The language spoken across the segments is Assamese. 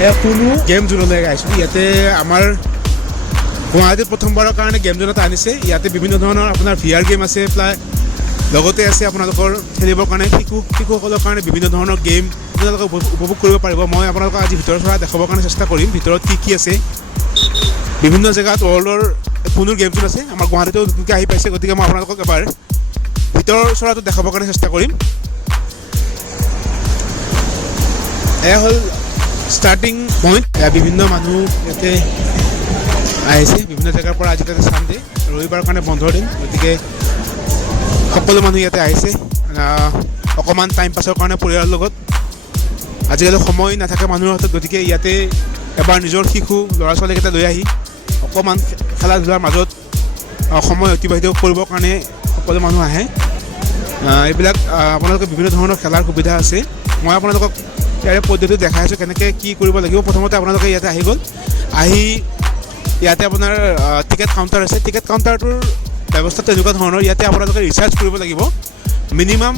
কোনো গেম জোনলৈ আহিছোঁ ইয়াতে আমাৰ গুৱাহাটীত প্ৰথমবাৰৰ কাৰণে গেম জোন এটা আনিছে ইয়াতে বিভিন্ন ধৰণৰ আপোনাৰ VR গেম আছে প্ৰায় লগতে আছে আপোনালোকৰ খেলিবৰ কাৰণে শিশুসকলৰ কাৰণে বিভিন্ন ধৰণৰ গেম আপোনালোকে উপভোগ কৰিব পাৰিব মই আপোনালোকক আজি ভিতৰৰ পৰা দেখাবৰ কাৰণে চেষ্টা কৰিম ভিতৰত কি আছে বিভিন্ন জেগাত ৱৰ্ল্ডৰ কোনো গেম জোন আছে আমাৰ গুৱাহাটীতো নতুনকৈ আহি পাইছে গতিকে মই আপোনালোকক এবাৰ ভিতৰৰ চৰাটো দেখাবৰ কাৰণে চেষ্টা কৰিম এয়া হ'ল ষ্টাৰ্টিং পইণ্ট বিভিন্ন মানুহ ইয়াতে আহিছে বিভিন্ন জেগাৰ পৰা আজি তাতে চানডে ৰবিবাৰৰ কাৰণে বন্ধৰ দিন গতিকে সকলো মানুহ ইয়াতে আহিছে অকণমান টাইম পাছৰ কাৰণে পৰিয়ালৰ লগত আজিকালি সময় নাথাকে মানুহৰ হাতত গতিকে ইয়াতে এবাৰ নিজৰ শিশু ল'ৰা ছোৱালীকেইটা লৈ আহি অকণমান খেলা ধূলাৰ মাজত সময় অতিবাহিত কৰিবৰ কাৰণে সকলো মানুহ আহে এইবিলাক আপোনালোকে বিভিন্ন ধৰণৰ খেলাৰ সুবিধা আছে মই আপোনালোকক ইয়াৰে পদ্ধতি দেখাই আছোঁ কেনেকৈ কি কৰিব লাগিব প্ৰথমতে আপোনালোকে ইয়াতে আহি গ'ল আহি ইয়াতে আপোনাৰ টিকেট কাউণ্টাৰ আছে টিকেট কাউণ্টাৰটোৰ ব্যৱস্থা তেনেকুৱা ধৰণৰ ইয়াতে আপোনালোকে ৰিচাৰ্জ কৰিব লাগিব মিনিমাম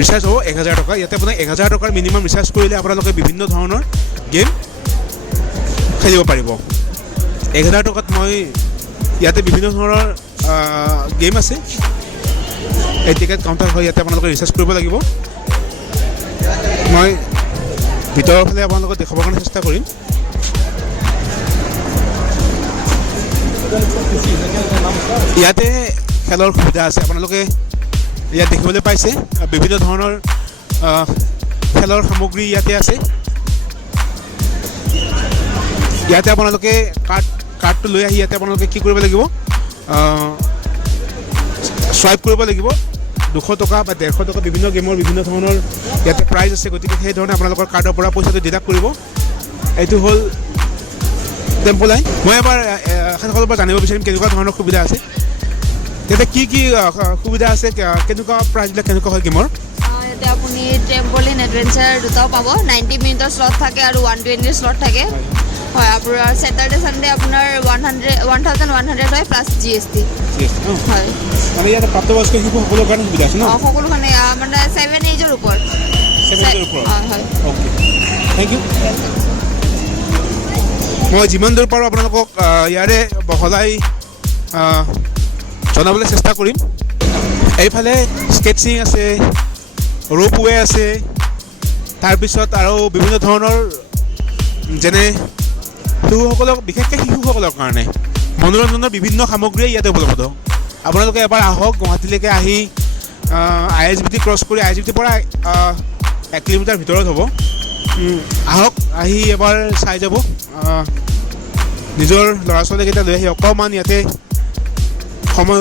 ৰিচাৰ্জ হ'ব 1000 টকা ইয়াতে আপোনাৰ 1000 টকাৰ মিনিমাম ৰিচাৰ্জ কৰিলে আপোনালোকে বিভিন্ন ধৰণৰ গেম খেলিব পাৰিব 1000 টকাত মই ইয়াতে বিভিন্ন ধৰণৰ গেম আছে এই টিকেট কাউণ্টাৰ হয় ইয়াতে আপোনালোকে ৰিচাৰ্জ কৰিব লাগিব মই ভিতৰৰ ফালে আপোনালোকক দেখাবৰ কাৰণে চেষ্টা কৰিম ইয়াতে খেলৰ সুবিধা আছে আপোনালোকে ইয়াত দেখিবলৈ পাইছে বিভিন্ন ধৰণৰ খেলৰ সামগ্ৰী ইয়াতে আছে ইয়াতে আপোনালোকে কাৰ্ডটো লৈ আহি ইয়াতে আপোনালোকে কি কৰিব লাগিব চুৱাইপ কৰিব লাগিব 200 টকা বা 150 টকা বিভিন্ন গেমৰ বিভিন্ন ধৰণৰ ইয়াতে প্ৰাইজ আছে গতিকে সেই ধৰণে আপোনালোকৰ কাৰ্ডৰ পৰা পইচাটো ডিডাক্ট কৰিব এইটো হ'ল টেম্পো লাইন মই এবাৰ এখেতসকলৰ পৰা জানিব বিচাৰিম কেনেকুৱা ধৰণৰ সুবিধা আছে ইয়াতে কি সুবিধা আছে কেনেকুৱা প্ৰাইজবিলাক কেনেকুৱা হয় গেমৰ ইয়াতে আপুনি ট্ৰেম্পলিন এডভেঞ্চাৰ দুটাও পাব 90 মিনিটৰ শ্লট থাকে আৰু 120 শ্লট থাকে হয় আপোনাৰ ছেটাৰডে ছানডে আপোনাৰ 1100 হয় প্লাছ GST হয় মানে ইয়াতে প্ৰাপ্তবয়স্ক শিশুসকলৰ কাৰণে সুবিধা আছে ন সকলো মানে 7 এজৰ ওপৰত হয় অ'কে থেংক ইউ মই যিমান দূৰ পাৰোঁ আপোনালোকক ইয়াৰে বহলাই জনাবলৈ চেষ্টা কৰিম এইফালে স্কেটচিং আছে ৰোপৱে আছে তাৰপিছত আৰু বিভিন্ন ধৰণৰ যেনে শিশুসকলক বিশেষকৈ শিশুসকলৰ কাৰণে মনোৰঞ্জনৰ বিভিন্ন সামগ্ৰীয়ে ইয়াতে উপলব্ধ আপোনালোকে এবাৰ আহক গুৱাহাটীলৈকে আহি ISBT ক্ৰছ কৰি ISBTৰ পৰা 1 কিলোমিটাৰ ভিতৰত হ'ব আহক আহি এবাৰ চাই যাব নিজৰ ল'ৰা ছোৱালীকেইটা লৈ আহি অকণমান ইয়াতে সময়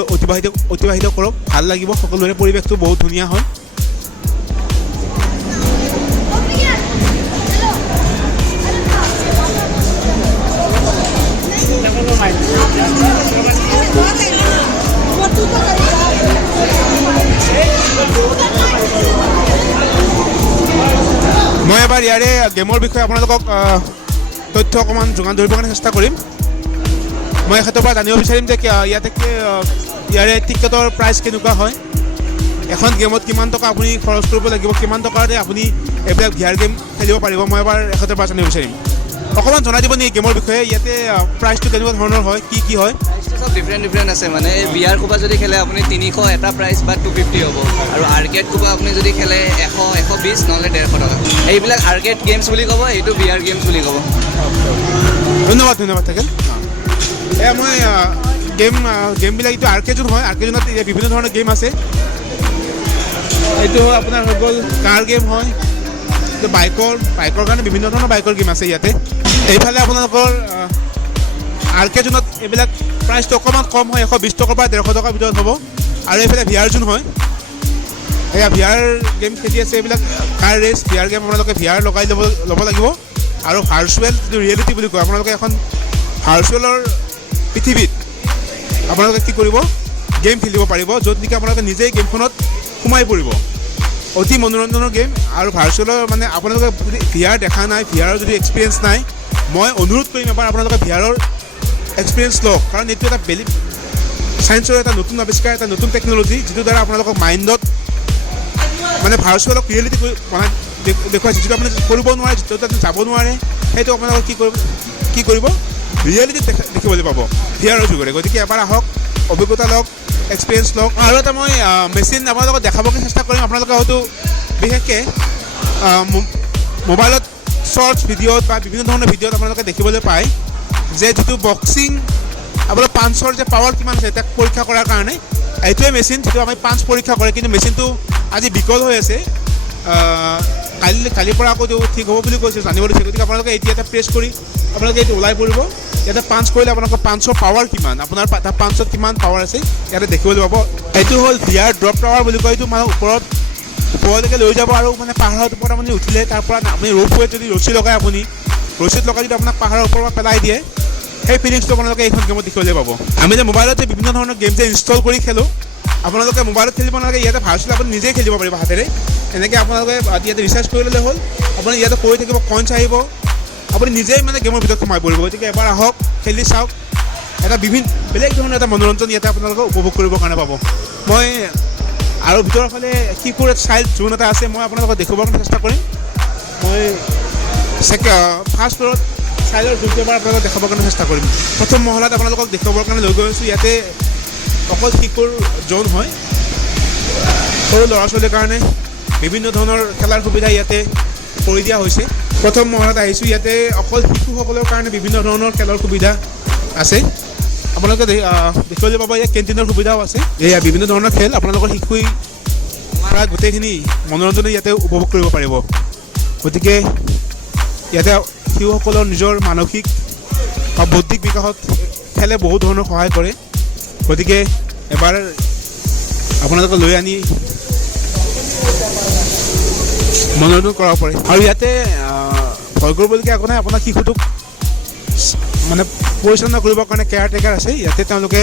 অতিবাহিত কৰক ভাল লাগিব সকলোৰে পৰিৱেশটো বহুত ধুনীয়া হয় মই এবাৰ ইয়াৰে গেমৰ বিষয়ে আপোনালোকক তথ্য অকণমান যোগান ধৰিবৰ কাৰণে চেষ্টা কৰিম মই এখেতৰ পৰা জানিব বিচাৰিম যে ইয়াতে ইয়াৰে টিকেটৰ প্ৰাইচ কেনেকুৱা হয় এখন গেমত কিমান টকা আপুনি খৰচ কৰিব লাগিব কিমান টকাতে আপুনি এইবিলাক VR গেম খেলিব পাৰিব মই এবাৰ এখেতৰ পৰা জানিব বিচাৰিম অকণমান জনাই দিব নেকি গেমৰ বিষয়ে ইয়াতে প্ৰাইচটো কেনেকুৱা ধৰণৰ হয় কি হয় সব ডিফাৰেণ্ট আছে মানে VR কোবা যদি খেলে আপুনি 300 এটা প্ৰাইচ বা 250 হ'ব আৰু আৰ্কেড কোবা আপুনি যদি খেলে 100 120 নহ'লে 150 টকা এইবিলাক আৰ্কেড গেমছ বুলি ক'ব এইটো VR গেমছ বুলি ক'ব ধন্যবাদ থাকিল এয়া মই গেমবিলাক এইটো আৰ্কেডত হয় আৰ্কেডত বিভিন্ন ধৰণৰ গেম আছে এইটো আপোনাৰ হৈ গ'ল কাৰ গেম হয় এইটো বাইকৰ কাৰণে বিভিন্ন ধৰণৰ বাইকৰ গেম আছে ইয়াতে এইফালে আপোনালোকৰ আৰ্কেডত এইবিলাক প্ৰাইচটো অকণমান কম হয় 120 টকাৰ পৰা 150 টকাৰ ভিতৰত হ'ব আৰু এইফালে VR জোন হয় এয়া VR গেম খেলি আছে এইবিলাক কাৰ ৰেচ VR গেম আপোনালোকে VR লগাই ল'ব লাগিব আৰু ভাৰ্চুৱেল যিটো ৰিয়েলিটি বুলি কয় আপোনালোকে এখন ভাৰ্চুৱেলৰ পৃথিৱীত আপোনালোকে কি কৰিব গেম খেলিব পাৰিব য'ত নেকি আপোনালোকে নিজেই গেমখনত সোমাই পৰিব অতি মনোৰঞ্জনৰ গেম আৰু ভাৰ্চুৱেলৰ মানে আপোনালোকে যদি VR দেখা নাই VRৰ যদি এক্সপিৰিয়েঞ্চ নাই মই অনুৰোধ কৰিম এবাৰ আপোনালোকে VRৰ এক্সপিৰিয়েঞ্চ লওক কাৰণ এইটো এটা বেলেগ সায়েন্সৰ এটা নতুন আৱিষ্কাৰ এটা নতুন টেকন'লজি যিটোৰ দ্বাৰা আপোনালোকক মাইণ্ডত মানে ভাৰ্চুৱেলক ৰিয়েলিটি দেখুৱাইছে, যিটো আপুনি কৰিব নোৱাৰে, যিটো আপুনি যাব নোৱাৰে, সেইটো আপোনালোকে কি কৰিব ৰিয়েলিটি দেখিবলৈ পাব ভিআৰৰ যোগেৰে। গতিকে এবাৰ আহক, অভিজ্ঞতা লওক, এক্সপিৰিয়েঞ্চ লওক। আৰু এটা মই মেচিন আপোনালোকক দেখাবলৈ চেষ্টা কৰিম। আপোনালোকে হয়তো বিশেষকৈ মোবাইলত শ্বৰ্টছ ভিডিঅ'ত বা বিভিন্ন ধৰণৰ ভিডিঅ'ত আপোনালোকে দেখিবলৈ পায় যে যিটো বক্সিং আপোনাৰ পাঞ্চৰ যে পাৱাৰ কিমান আছে তাক পৰীক্ষা কৰাৰ কাৰণে এইটোৱে মেচিন, যিটো আমি পাঞ্চ পৰীক্ষা কৰে। কিন্তু মেচিনটো আজি বিকল হৈ আছে, কালিৰ পৰা আকৌ ঠিক হ'ব বুলি কৈছে, জানিব দিছে। গতিকে আপোনালোকে এতিয়া এটা প্ৰেছ কৰি আপোনালোকে এইটো ওলাই পৰিব, ইয়াতে পাঞ্চ কৰিলে আপোনালোকৰ পাঞ্চৰ পাৱাৰ কিমান, আপোনাৰ পাঞ্চত কিমান পাৱাৰ আছে ইয়াতে দেখিবলৈ পাব। এইটো হ'ল ভিআৰ ড্ৰপ টাৱাৰ বুলি কয়। এইটো মানে ওপৰলৈকে লৈ যাব আৰু মানে পাহাৰৰ ওপৰত আপুনি উঠিলে তাৰ পৰা আপুনি ৰ'পৱেত যদি ৰছী লগাই ৰছীত লগাই যদি আপোনাক পাহাৰৰ ওপৰৰ পৰা পেলাই দিয়ে, সেই ফিলিংছটো আপোনালোকে এইখন গেমত দেখিবলৈ পাব। আমি যে মোবাইলত যে বিভিন্ন ধৰণৰ গেম যে ইনষ্টল কৰি খেলোঁ, আপোনালোকে মোবাইলত খেলিব নালাগে, ইয়াতে ভাৰ্চুৱেলি আপুনি নিজেই খেলিব পাৰিব হাতেৰে। এনেকৈ আপোনালোকে ইয়াতে ৰিচাৰ্জ কৰি ল'লে হ'ল, আপুনি ইয়াতে কৰি থাকিব, কইনছ আহিব, আপুনি নিজেই মানে গেমৰ ভিতৰত সোমাই পৰিব। গতিকে এবাৰ আহক, খেলি চাওক, এটা বেলেগ ধৰণৰ এটা মনোৰঞ্জন ইয়াতে আপোনালোকে উপভোগ কৰিবৰ কাৰণে পাব। মই আৰু ভিতৰৰ ফালে শিশুৰ চাইল্ড জোন এটা আছে, মই আপোনালোকক দেখুৱাবৰ কাৰণে চেষ্টা কৰিম। মই ফাৰ্ষ্ট ফ্ল'ৰত চাইল্ডৰ জোনটো এবাৰ আপোনালোকক দেখাবৰ কাৰণে চেষ্টা কৰিম। প্ৰথম মহলাত আপোনালোকক দেখুৱাবৰ কাৰণে লৈ গৈ আছোঁ। ইয়াতে অকল শিশুৰ জোন হয়, সৰু ল'ৰা ছোৱালীৰ কাৰণে বিভিন্ন ধৰণৰ খেলাৰ সুবিধা ইয়াতে কৰি দিয়া হৈছে। প্ৰথম মহলাত আহিছোঁ, ইয়াতে অকল শিশুসকলৰ কাৰণে বিভিন্ন ধৰণৰ খেলৰ সুবিধা আছে। আপোনালোকে দেখিবলৈ পাব ইয়াত কেণ্টিনৰ সুবিধাও আছে। এয়া বিভিন্ন ধৰণৰ খেল আপোনালোকৰ শিশুই প্ৰায় গোটেইখিনি মনোৰঞ্জনে ইয়াতে উপভোগ কৰিব পাৰিব। গতিকে ইয়াতে শিশুসকলৰ নিজৰ মানসিক বা বৌদ্ধিক বিকাশত খেলে বহুত ধৰণৰ সহায় কৰে। গতিকে এবাৰ আপোনালোকে লৈ আনি মনোৰঞ্জন কৰাব পাৰে। আৰু ইয়াতে ভয় কৰিবলগীয়া একো নাই, আপোনাৰ শিশুটোক মানে পৰিচালনা কৰিবৰ কাৰণে কেয়াৰ টেকাৰ আছে। ইয়াতে তেওঁলোকে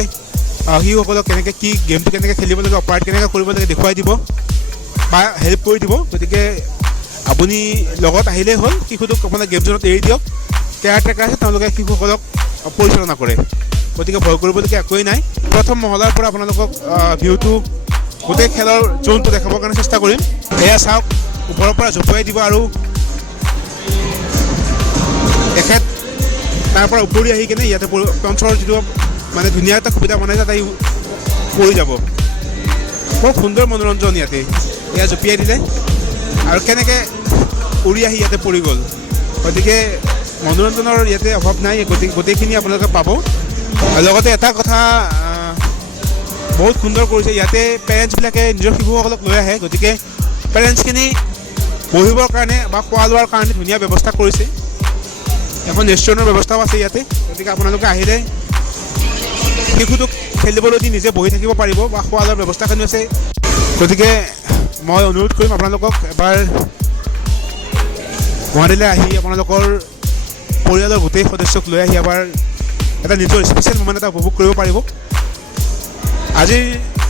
শিশুসকলক কি গেমটো কেনেকৈ খেলিব লাগে, অপাৰেট কেনেকৈ কৰিব লাগে দেখুৱাই দিব বা হেল্প কৰি দিব। গতিকে আপুনি লগত আহিলেই হ'ল, শিশুটোক আপোনাৰ গেম জোনত এৰি দিয়ক, কেয়াৰ টেকাৰ আছে, তেওঁলোকে শিশুসকলক পৰিচালনা কৰে। গতিকে ভয় কৰিবলগীয়া একোৱেই নাই। প্ৰথম মহলাৰ পৰা আপোনালোকক ভিউটো গোটেই খেলৰ জোনটো দেখাবৰ কাৰণে চেষ্টা কৰিম। এয়া চাওক, ওপৰৰ পৰা জঁপিয়াই দিব আৰু এখেত তাৰ পৰা উপৰি আহি কিনে ইয়াতে পঞ্চৰ যিটো মানে ধুনীয়া এটা সুবিধা বনাইছে তাই পৰি যাব। বৰ সুন্দৰ মনোৰঞ্জন ইয়াতে। এয়া জঁপিয়াই দিলে আৰু কেনেকৈ উৰি আহি ইয়াতে পৰি গ'ল। গতিকে মনোৰঞ্জনৰ ইয়াতে অভাৱ নাই, গোটেইখিনি আপোনালোকে পাব। লগতে এটা কথা বহুত সুন্দৰ কৰিছে, ইয়াতে পেৰেণ্টছবিলাকে নিজৰ শিশুসকলক লৈ আহে। গতিকে পেৰেণ্টছখিনি বহিবৰ কাৰণে বা খোৱা লোৱাৰ কাৰণে ধুনীয়া ব্যৱস্থা কৰিছে। এখন ৰেষ্টুৰেণ্টৰ ব্যৱস্থাও আছে ইয়াতে। গতিকে আপোনালোকে আহিলে শিশুটোক খেলিবলৈ দি নিজে বহি থাকিব পাৰিব বা খোৱা লোৱাৰ ব্যৱস্থাখিনিও আছে। গতিকে মই অনুৰোধ কৰিম আপোনালোকক এবাৰ গুৱাহাটীলৈ আহি আপোনালোকৰ পৰিয়ালৰ গোটেই সদস্যক লৈ আহি এবাৰ এটা নিজৰ স্পেচিয়েল মমেণ্ট এটা উপভোগ কৰিব পাৰিব। আজিৰ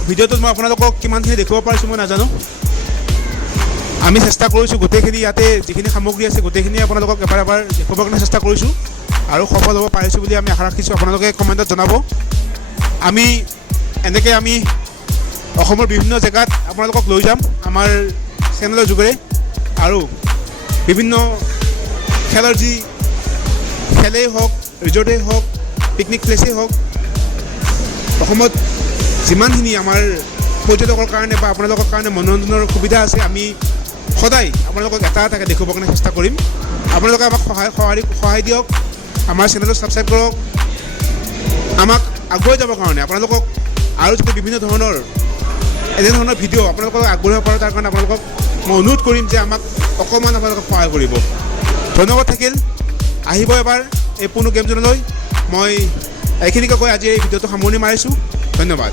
ভিডিঅ'টোত মই আপোনালোকক কিমানখিনি দেখুৱাব পাৰিছোঁ মই নাজানো। আমি চেষ্টা কৰিছোঁ গোটেইখিনি ইয়াতে যিখিনি সামগ্ৰী আছে গোটেইখিনি আপোনালোকক এবাৰ দেখুৱাবৰ কাৰণে চেষ্টা কৰিছোঁ আৰু সফল হ'ব পাৰিছোঁ বুলি আমি আশা ৰাখিছোঁ। আপোনালোকে কমেণ্টত জনাব। এনেকৈ আমি অসমৰ বিভিন্ন জেগাত আপোনালোকক লৈ যাম আমাৰ চেনেলৰ যোগেৰে, আৰু বিভিন্ন খেলৰ যি খেলেই হওক, ৰিজৰ্টেই হওক, পিকনিক প্লেচেই হওক, অসমত যিমানখিনি আমাৰ পৰ্যটকৰ কাৰণে বা আপোনালোকৰ কাৰণে মনোৰঞ্জনৰ সুবিধা আছে, আমি সদায় আপোনালোকক এটা এটাকৈ দেখুৱাবৰ কাৰণে চেষ্টা কৰিম। আপোনালোকে আমাক সহায় দিয়ক, আমাৰ চেনেলটো ছাবস্ক্ৰাইব কৰক। আমাক আগুৱাই যাবৰ কাৰণে আপোনালোকক আৰু যাতে বিভিন্ন ধৰণৰ এনেধৰণৰ ভিডিঅ' আপোনালোকক আগবঢ়াব পাৰোঁ, তাৰ কাৰণে আপোনালোকক মই অনুৰোধ কৰিম যে আমাক অকণমান আপোনালোকক সহায় কৰিব। ধন্যবাদ থাকিল। আহিব এবাৰ এই পুনু গেম জোনলৈ। মই এইখিনিকে কৈ আজি এই ভিডিঅ'টো সামৰণি মাৰিছোঁ। ধন্যবাদ।